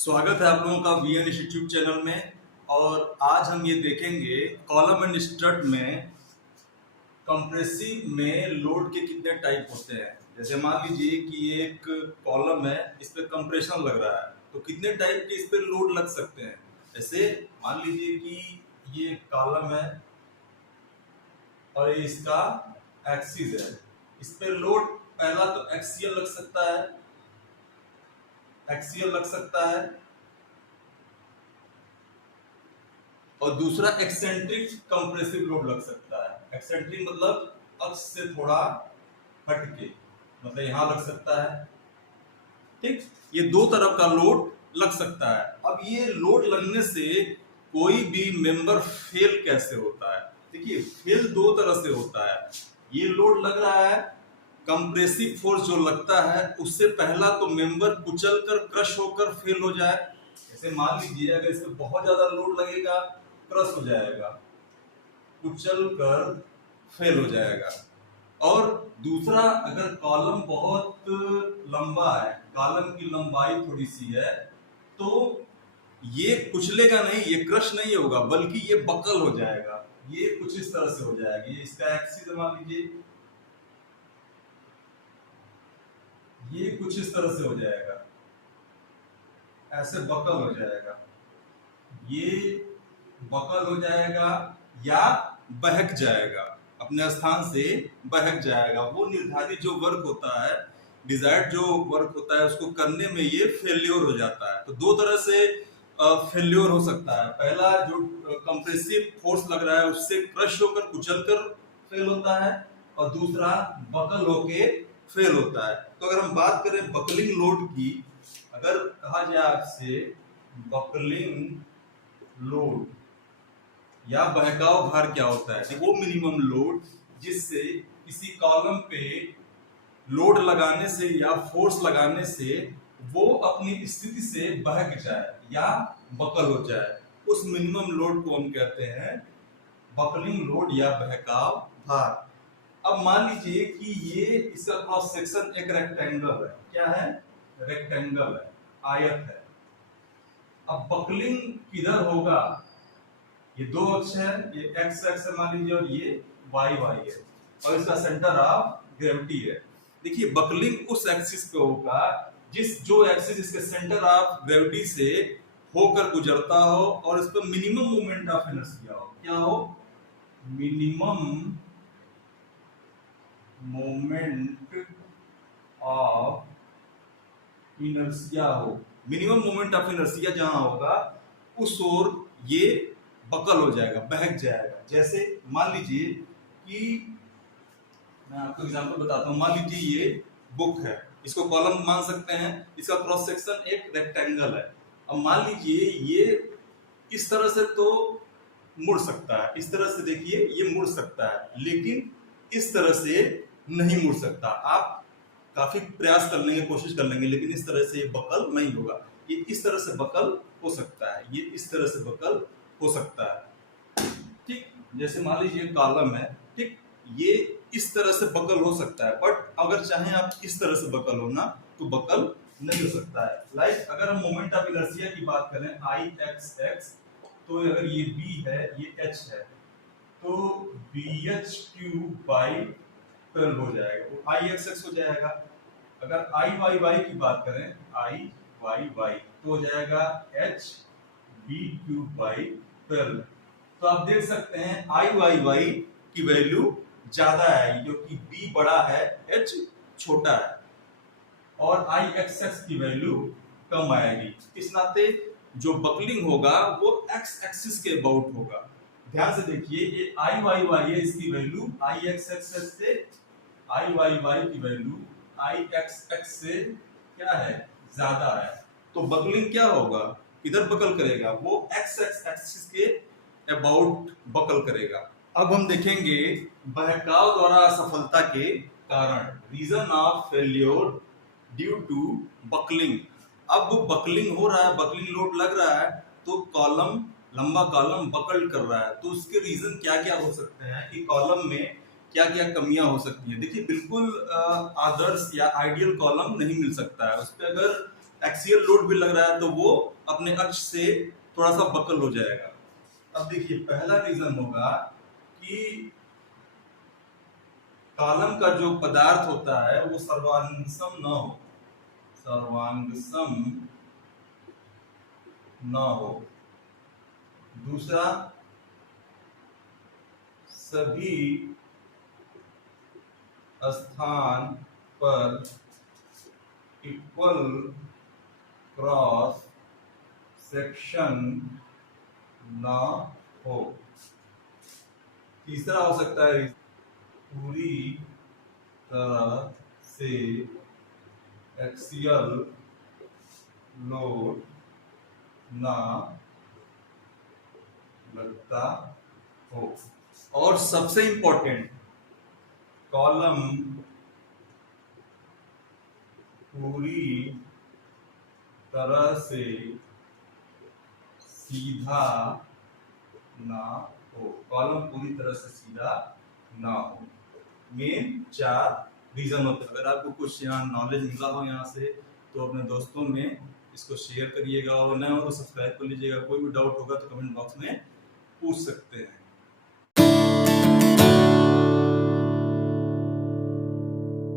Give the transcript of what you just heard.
स्वागत है आप लोगों का वीएन इंस्टीट्यूट चैनल में। और आज हम ये देखेंगे कॉलम एंड स्ट्रट में कंप्रेसिव में लोड के कितने टाइप होते हैं। जैसे मान लीजिए कि ये एक कॉलम है, इस पे कंप्रेशन लग रहा है, तो कितने टाइप के इस पे लोड लग सकते हैं। जैसे मान लीजिए कि ये कॉलम है और ये इसका एक्सिस है, इस पे लोड पहला तो एक्सियल लग सकता है, एक्सियल लग सकता है, और दूसरा एक्सेंट्रिक कंप्रेसिव लोड लग सकता है। एक्सेंट्रिक मतलब अक्ष से थोड़ा हटके, मतलब यहां लग सकता है। ठीक, ये दो तरफ का लोड लग सकता है। अब ये लोड लगने से कोई भी मेंबर फेल कैसे होता है। देखिए, फेल दो तरह से होता है। ये लोड लग रहा है, कंप्रेसिव फोर्स जो लगता है उससे पहला तो मेंबर कुचल कर क्रश होकर फेल हो जाए। जैसे मान लीजिए अगर इस पे बहुत ज्यादा लोड लगेगा, क्रश हो जाएगा, कुचल कर फेल हो जाएगा। और दूसरा, अगर कॉलम बहुत लंबा है, कॉलम की लंबाई थोड़ी सी है, तो ये कुचलेगा नहीं, ये क्रश नहीं होगा, बल्कि ये बकल हो जाएगा। ये कुछ इस तरह से हो जाएगा। ये इसका एक्सिस मान लीजिए, ये कुछ इस तरह से हो जाएगा, ऐसे बकल हो जाएगा, ये बकल हो जाएगा या बहक जाएगा, अपने स्थान से बहक जाएगा। वो निर्धारित जो वर्क होता है, डिजायर्ड जो वर्क होता है, उसको करने में ये फेल्योर हो जाता है। तो दो तरह से फेल्योर हो सकता है। पहला, जो कंप्रेसिव फोर्स लग रहा है उससे क्रश होकर कुचल कर फेल होता है, और दूसरा बकल होके फेल होता है। तो अगर हम बात करें बकलिंग लोड की, अगर कहा जाए आपसे बकलिंग लोड या बहकाव भार क्या होता है, वो मिनिमम लोड जिससे किसी कॉलम पे लोड लगाने से या फोर्स लगाने से वो अपनी स्थिति से बहक जाए या बकल हो जाए, उस मिनिमम लोड को हम कहते हैं बकलिंग लोड या बहकाव भार। अब मान लीजिए कि ये इसका क्रॉस सेक्शन एक रेक्टेंगल है। क्या है? रेक्टेंगल है, आयत है। अब बकलिंग किधर होगा? ये दो अक्ष है, ये एक्स एक्स है मान लीजिए, और ये वाई वाई है, और इसका सेंटर ऑफ ग्रेविटी है। देखिए, बकलिंग उस एक्सिस पे होगा जो एक्सिस इसके सेंटर ऑफ ग्रेविटी से होकर गुजरता हो और इस पर मिनिमम मोमेंट ऑफ इनर्शिया हो। क्या हो? मिनिमम मोमेंट ऑफ इनर्शिया हो। मिनिमम मोमेंट ऑफ इनर्शिया जहां होगा उस ओर ये बकल हो जाएगा, बहक जाएगा। जैसे मान लीजिए कि मैं आपको एग्जांपल बताता हूं। मान लीजिए ये बुक है, इसको कॉलम मान सकते हैं, इसका क्रॉस सेक्शन एक रेक्टेंगल है। अब मान लीजिए ये इस तरह से तो मुड़ सकता है, इस तरह से देखिए ये मुड़ सकता है, लेकिन इस तरह से नहीं मुड़ सकता। आप काफी प्रयास कर लेंगे, कोशिश कर लेंगे, लेकिन इस तरह से ये बकल नहीं होगा। ये इस तरह से बकल हो सकता है, ये इस तरह से बकल हो सकता है। ठीक, जैसे मान लीजिए कॉलम है, ठीक, ये इस तरह से बकल हो सकता है, बट अगर चाहें आप इस तरह से बकल होना तो बकल नहीं हो सकता है। लाइक अगर हम मोमेंट ऑफ इनर्शिया की बात करें, आई एक्स एक्स, तो अगर ये बी है, ये एच है, तो बी एच क्यूब बाई 12 हो जाएगा, वो आई एक्स एक्स हो जाएगा। अगर आई वाई वाई की बात करें, आई वाई वाई, तो हो जाएगा एच बी क्यूब बाई 12। तो आप देख सकते हैं आई वाई वाई की वैल्यू ज्यादा है, क्योंकि बी बड़ा है, एच छोटा है, और आई एक्स एक्स की वैल्यू कम आएगी। इस नाते जो बकलिंग होगा वो एक्स एक्सिस के अबाउट होगा। ध्यान से देखिए, ये आई वाई वाई है, इसकी वैल्यू आई एक्स एक्स से, आई वाई वाई की वैल्यू आई एक्स एक्स से क्या है? ज्यादा है। तो बकलिंग क्या होगा? किधर बकल करेगा? वो एक्स एक्स एक्सिस के अबाउट बकल करेगा। अब हम देखेंगे बहकाव द्वारा असफलता के कारण, reason of failure due to buckling. अब बकलिंग हो रहा है, बकलिंग लोड लग रहा है, तो कॉलम, लंबा कॉलम बकल कर रहा है, तो उसके रीजन क्या क्या हो सकते हैं कि कॉलम में क्या क्या कमियां हो सकती हैं। देखिए, बिल्कुल आदर्श या आइडियल कॉलम नहीं मिल सकता है। उस पर अगर एक्सियल लोड भी लग रहा है तो वो अपने अक्ष से थोड़ा सा बकल हो जाएगा। अब देखिए पहला रीजन होगा कि कॉलम का जो पदार्थ होता है वो सर्वांगसम न हो, सर्वांगसम न हो। दूसरा, सभी स्थान पर इक्वल क्रॉस सेक्शन ना हो। तीसरा हो सकता है पूरी तरह से एक्सियल लोड ना लगता हो। और सबसे इंपॉर्टेंट, कॉलम पूरी तरह से सीधा ना हो, कॉलम पूरी तरह से सीधा ना हो। मेन 4 रीजन होते हैं। अगर आपको कुछ यहाँ नॉलेज मिला हो यहाँ से तो अपने दोस्तों में इसको शेयर करिएगा, और नए हो तो सब्सक्राइब कर लीजिएगा। कोई भी डाउट होगा तो कमेंट बॉक्स में पूछ सकते हैं।